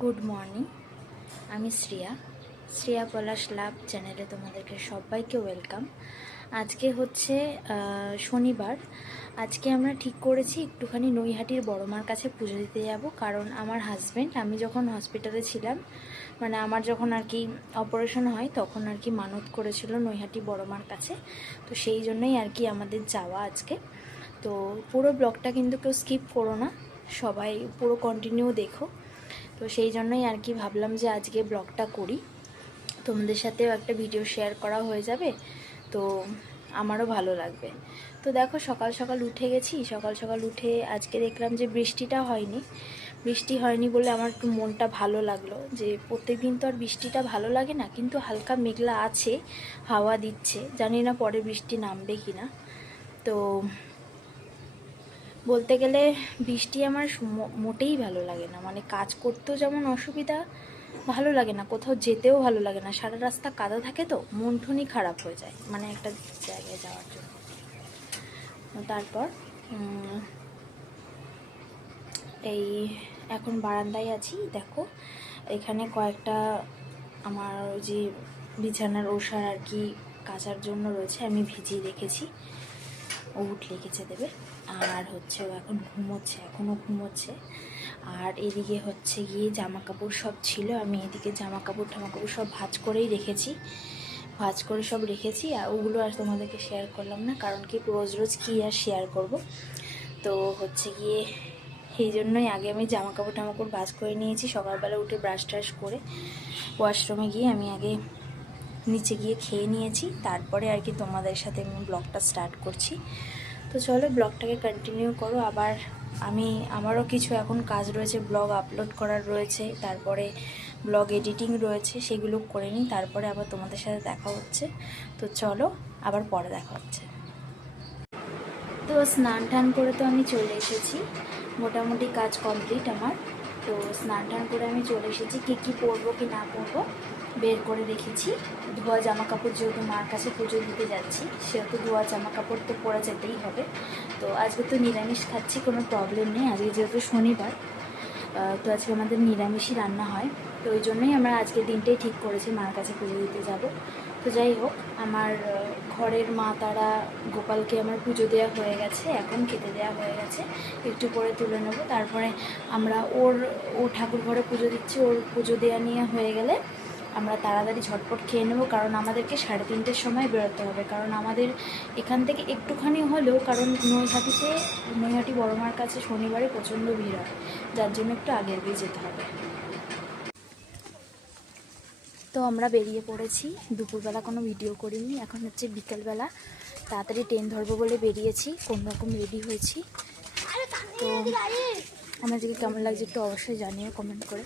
Good morning. আমি শ্রেয়া পলাশ লাভ চ্যানেলে তোমাদেরকে সবাইকে ওয়েলকাম। আজকে হচ্ছে শনিবার। আজকে আমরা ঠিক করেছি একটুখানি নৈহাটির বড়মার কাছে পুজো দিতে যাব, কারণ আমার হাজব্যান্ড, আমি যখন হসপিটালে ছিলাম, মানে আমার যখন আর কি অপারেশন হয়, তখন আর কি মানত করেছিল নৈহাটি বড়মার কাছে। তো সেই জন্যই আর কি আমাদের যাওয়া আজকে। তো পুরো ব্লগটা কিন্তু কেউ স্কিপ করো না, সবাই পুরো কন্টিনিউ দেখো। তো সেই জন্যই আর কি ভাবলাম যে আজকে ব্লগটা করি, তোমাদের সাথেও একটা ভিডিও শেয়ার করা হয়ে যাবে, তো আমারও ভালো লাগবে। তো দেখো, সকাল সকাল উঠে গেছি। সকাল সকাল উঠে আজকে দেখলাম যে বৃষ্টি হয়নি বলে আমার একটু মনটা ভালো লাগলো। যে প্রত্যেক দিন তো আর বৃষ্টিটা ভালো লাগে না, কিন্তু হালকা মেঘলা আছে, হাওয়া দিচ্ছে, জানি না পরে বৃষ্টি নামবে কি না। তো বলতে গেলে বৃষ্টি আমার মোটেই ভালো লাগে না, মানে কাজ করতেও যেমন অসুবিধা, ভালো লাগে না, কোথাও যেতেও ভালো লাগে না। সারা রাস্তা কাদা থাকে, তো মন টনই খারাপ হয়ে যায় মানে একটা জায়গায় যাওয়ার জন্য। তারপর এই এখন বারান্দায় আছি। দেখো, এখানে কয়েকটা আমার যে বিছানার ওষার আর কি কাচার জন্য রয়েছে, আমি ভিজিয়ে রেখেছি। ও উঠলে কেচে দেবে। আর হচ্ছে ও এখন এখনও ঘুমোচ্ছে। আর এদিকে হচ্ছে গিয়ে জামা কাপড় সব ছিল, আমি এদিকে জামা কাপড় সব ভাঁজ করেই রেখেছি, আর ওগুলো আর তোমাদেরকে শেয়ার করলাম না, কারণ কি রোজ রোজ কী আর শেয়ার করব। তো হচ্ছে গিয়ে এই জন্যই আগে আমি জামা কাপড় ভাঁজ করে নিয়েছি। সকালবেলা উঠে ব্রাশ ট্রাশ করে ওয়াশরুমে গিয়ে আমি আগে নিচে গিয়ে খেয়ে নিয়েছি, তারপরে আর কি তোমাদের সাথে আমি ব্লগটা স্টার্ট করছি। তো চলো ব্লগটাকে কন্টিনিউ করো। আবার আমারও কিছু এখন কাজ রয়েছে, ব্লগ আপলোড করার রয়েছে, তারপরে ব্লগ এডিটিং রয়েছে, সেগুলো করে নিই, তারপরে আবার তোমাদের সাথে দেখা হচ্ছে। তো চলো, আবার পরে দেখা হচ্ছে। তো স্নান টান করে তো আমি চলে এসেছি, মোটামুটি কাজ কমপ্লিট আমার। তো স্নান টান করে আমি চলে এসেছি। কী পরবো কি না পরবো বের করে রেখেছি। ধোয়া জামা কাপড়, যেহেতু মার কাছে পুজো দিতে যাচ্ছি, সেহেতু ধোয়া জামা কাপড় তো পরে যেতেই হবে। তো আজকে তো নিরামিষ খাচ্ছি, কোনো প্রবলেম নেই। আজকে যেহেতু শনিবার, তো আজকে আমাদের নিরামিষই রান্না হয়। তো ওই জন্যই আমরা আজকের দিনটাই ঠিক করেছি মার কাছে পুজো দিতে যাব। তো যাই হোক, আমার ঘরের মা তারা গোপালকে আমার পুজো দেওয়া হয়ে গেছে, এখন খেতে দেওয়া হয়ে গেছে, একটু পরে তুলে নেব। তারপরে আমরা ও ঠাকুর ঘরে পুজো দিচ্ছি, ওর পুজো দেওয়া নিয়ে হয়ে গেলে আমরা তাড়াতাড়ি ঝটপট খেয়ে নেব, কারণ আমাদেরকে 3:30-র সময় বেরোতে হবে। কারণ আমাদের এখান থেকে একটুখানি হলেও, কারণ নৈহাটি বড়মার কাছে শনিবারে প্রচণ্ড ভিড় হয়, যার জন্য একটু আগে যেতে হবে। তো আমরা বেরিয়ে পড়েছি। দুপুরবেলা কোনো ভিডিও করিনি, এখন হচ্ছে বিকেলবেলা, তাড়াতাড়ি ট্রেন ধরবো বলে বেরিয়েছি, কোনোরকম রেডি হয়েছি। তো আমার দিকে কেমন লাগছে একটু অবশ্যই জানিও কমেন্ট করে।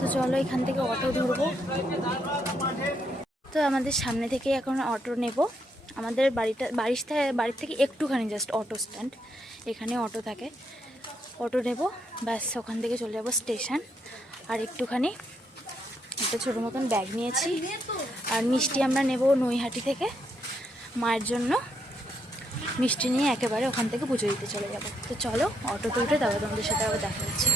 তো চলো, এখান থেকে অটো ধরবো। তো আমাদের সামনে থেকে এখন অটো নেব। আমাদের বাড়ির থেকে একটুখানি জাস্ট অটো স্ট্যান্ড, এখানে অটো থাকে, অটো নেব, ব্যাস ওখান থেকে চলে যাব স্টেশন। আর একটুখানি একটা ছোটো মতন ব্যাগ নিয়েছি, আর মিষ্টি আমরা নেব নৈহাটি থেকে মায়ের জন্য। মিষ্টি নিয়ে একেবারে ওখান থেকে পুজো দিতে চলে যাব। তো চলো, অটোতে উঠে তারপর তোমাদের সাথে আবার দেখা হচ্ছে।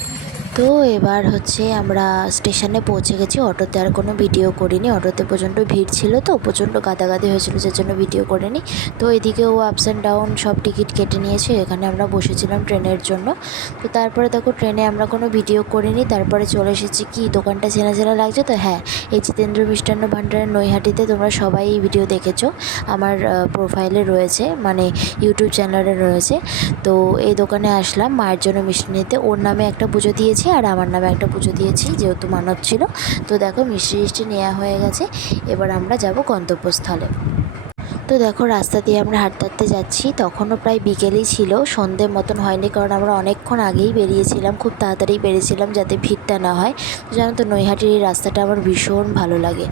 তো এবার হচ্ছে আমরা স্টেশনে পৌঁছে গেছি। অটোতে আর কোনো ভিডিও করিনি, অটোতে প্রচণ্ড ভিড় ছিল, তো প্রচণ্ড গাদাগাদি হয়েছিল, যার জন্য ভিডিও করিনি। তো এদিকেও আপস অ্যান্ড ডাউন সব টিকিট কেটে নিয়েছে, এখানে আমরা বসেছিলাম ট্রেনের জন্য। তো তারপরে দেখো, ট্রেনে আমরা কোনো ভিডিও করিনি, তারপরে চলে এসেছি। কি দোকানটা চেনা চেনা লাগছে তো? হ্যাঁ, এই জিতেন্দ্র মিষ্টান্ন ভাণ্ডারের নৈহাটিতে তোমরা সবাই এই ভিডিও দেখেছো, আমার প্রোফাইলে রয়েছে, মানে ইউটিউব চ্যানেলে রয়েছে। তো এই দোকানে আসলাম মায়ের জন্য মিষ্টি নিতে। ওর নামে একটা পুজো দিয়েছি আর আমার নামে একটা পুজো দিয়েছি, যেহেতু মানত ছিল। তো দেখো, মিষ্টি নেওয়া হয়ে গেছে, এবার আমরা যাব গন্তব্যস্থলে। তো দেখো, রাস্তা দিয়ে আমরা হাঁটতে হাঁটতে যাচ্ছি, তখনও প্রায় বিকেলই ছিল, সন্ধ্যে মতন হয়নি, কারণ আমরা অনেকক্ষণ আগেই বেরিয়েছিলাম, খুব তাড়াতাড়ি বেরিয়েছিলাম যাতে ভিড়টা না হয়। তো জানো তো, নৈহাটির এই রাস্তাটা আমার ভীষণ ভালো লাগে।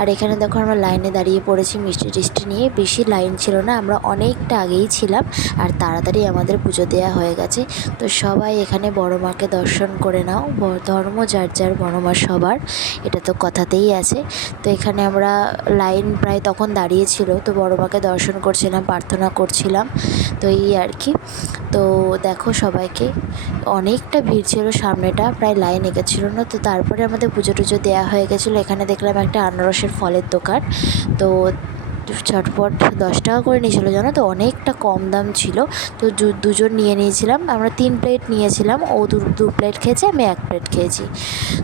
আর এখানে দেখো, আমরা লাইনে দাঁড়িয়ে পড়েছি মিষ্টি টিষ্টি নিয়ে, বেশি লাইন ছিল না, আমরা অনেকটা আগেই ছিলাম, আর তাড়াতাড়ি আমাদের পুজো দেওয়া হয়ে গেছে। তো সবাই এখানে বড় মাকে দর্শন করে নাও, ধর্ম যার যার, বড় মা সবার, এটা তো কথাতেই আছে। তো এখানে আমরা লাইন প্রায় তখন দাঁড়িয়েছিল, তো বড় মাকে দর্শন করছিলাম, প্রার্থনা করছিলাম। তো এই আর কি। তো দেখো সবাইকে অনেকটা ভিড় ছিল, সামনেটা প্রায় লাইন এগেছিল না। তো তারপরে আমাদের পুজো টুজো দেওয়া হয়ে গেছিলো। এখানে দেখলাম একটা আনারসের ফলের দোকান। তো ঝটপট 10 টাকা করে নিয়েছিল, জানো তো, অনেকটা কম দাম ছিল। তো দুজন নিয়ে নিয়েছিলাম, আমরা 3 প্লেট নিয়েছিলাম। ও দু প্লেট খেয়েছে, আমি 1 প্লেট খেয়েছি।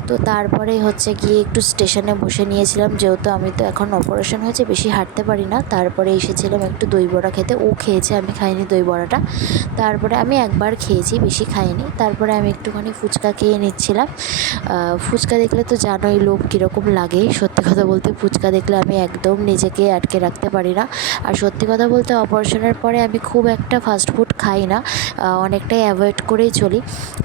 তো তারপরে হচ্ছে গিয়ে একটু স্টেশনে বসে নিয়েছিলাম, যেহেতু আমি তো এখন অপারেশন হয়েছে, বেশি হাঁটতে পারি না। তারপরে এসেছিলাম একটু দই বড়া খেতে। ও খেয়েছে, আমি খাইনি দই বড়াটা। তারপরে আমি একবার খেয়েছি, বেশি খাইনি। তারপরে আমি একটুখানি ফুচকা খেয়ে নিচ্ছিলাম। ফুচকা দেখলে তো জানোই লোভ কীরকম লাগে। সত্যি কথা বলতে ফুচকা দেখলে আমি একদম নিজেকে আটকে রাখতে পারি না। আর সত্যি কথা বলতে অপারেশনের পরে আমি খুব একটা ফাস্ট ফুড খাই না, অনেকটাই অ্যাভয়েড করেই চলি।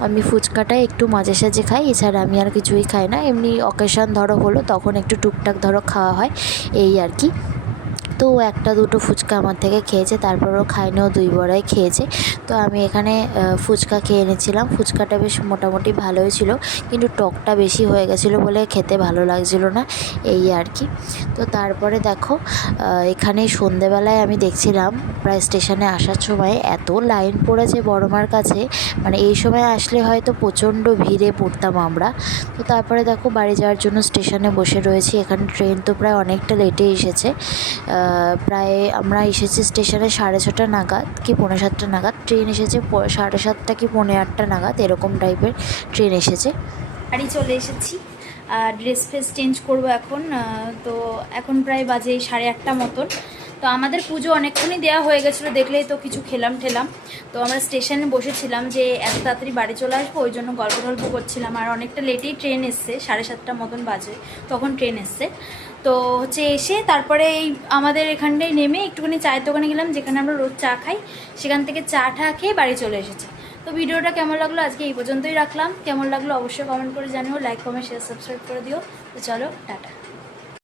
আমি ফুচকাটাই একটু মাঝে সাঝে খাই, এছাড়া আমি আর কিছুই খাই না। এমনি অকেশান ধরো হলো তখন একটু টুকটাক ধরো খাওয়া হয়, এই আর কি। তো একটা দুটো ফুচকা আমার থেকে খেয়েছে, তারপরেও খায়নি, ও দই বড়াই খেয়েছে। তো আমি এখানে ফুচকা খেয়ে নিচ্ছিলাম। ফুচকাটা বেশ মোটামুটি ভালোই ছিল, কিন্তু টকটা বেশি হয়ে গেছিলো বলে খেতে ভালো লাগছিলো না, এই আর কি। তো তারপরে দেখো এখানে সন্ধেবেলায় আমি দেখছিলাম প্রায় স্টেশনে আসার সময় এত লাইন পড়েছে বড়মার কাছে, মানে এই সময় আসলে হয়তো প্রচণ্ড ভিড়ে পড়তাম আমরা। তো তারপরে দেখো বাড়ি যাওয়ার জন্য স্টেশনে বসে রয়েছি। এখানে ট্রেন তো প্রায় অনেকটা লেটে এসেছে। প্রায় আমরা এসেছি স্টেশনে 6:30 নাগাদ কি 7:45 নাগাদ। ট্রেন এসেছে 7:30 কি 8:45 নাগাদ, এরকম টাইপের ট্রেন এসেছে। বাড়ি চলে এসেছি, ড্রেস ফ্রেস চেঞ্জ করবো এখন। তো এখন প্রায় বাজে 8:30 মতন। তো আমাদের পুজো অনেকক্ষণই দেওয়া হয়ে গেছিলো, দেখলেই তো কিছু খেলাম ঠেলাম। তো আমরা স্টেশনে বসেছিলাম যে এত তাড়াতাড়ি বাড়ি চলে আসবো, ওই জন্য গল্প টল্প করছিলাম। আর অনেকটা লেটেই ট্রেন এসছে, 7:30 মতন বাজে তখন ট্রেন এসছে। তো হচ্ছে এসে তারপরে এই আমাদের এখানটায় নেমে একটুখানি চায়ের দোকানে গেলাম, যেখানে আমরা রোজ চা খাই। সেখান থেকে চা খেয়ে বাড়ি চলে এসেছি। তো ভিডিওটা কেমন লাগলো আজকে এই পর্যন্তই রাখলাম। কেমন লাগলো অবশ্যই কমেন্ট করে জানিও, লাইক কমেন্ট শেয়ার সাবস্ক্রাইব করে দিও। তো চলো টাটা।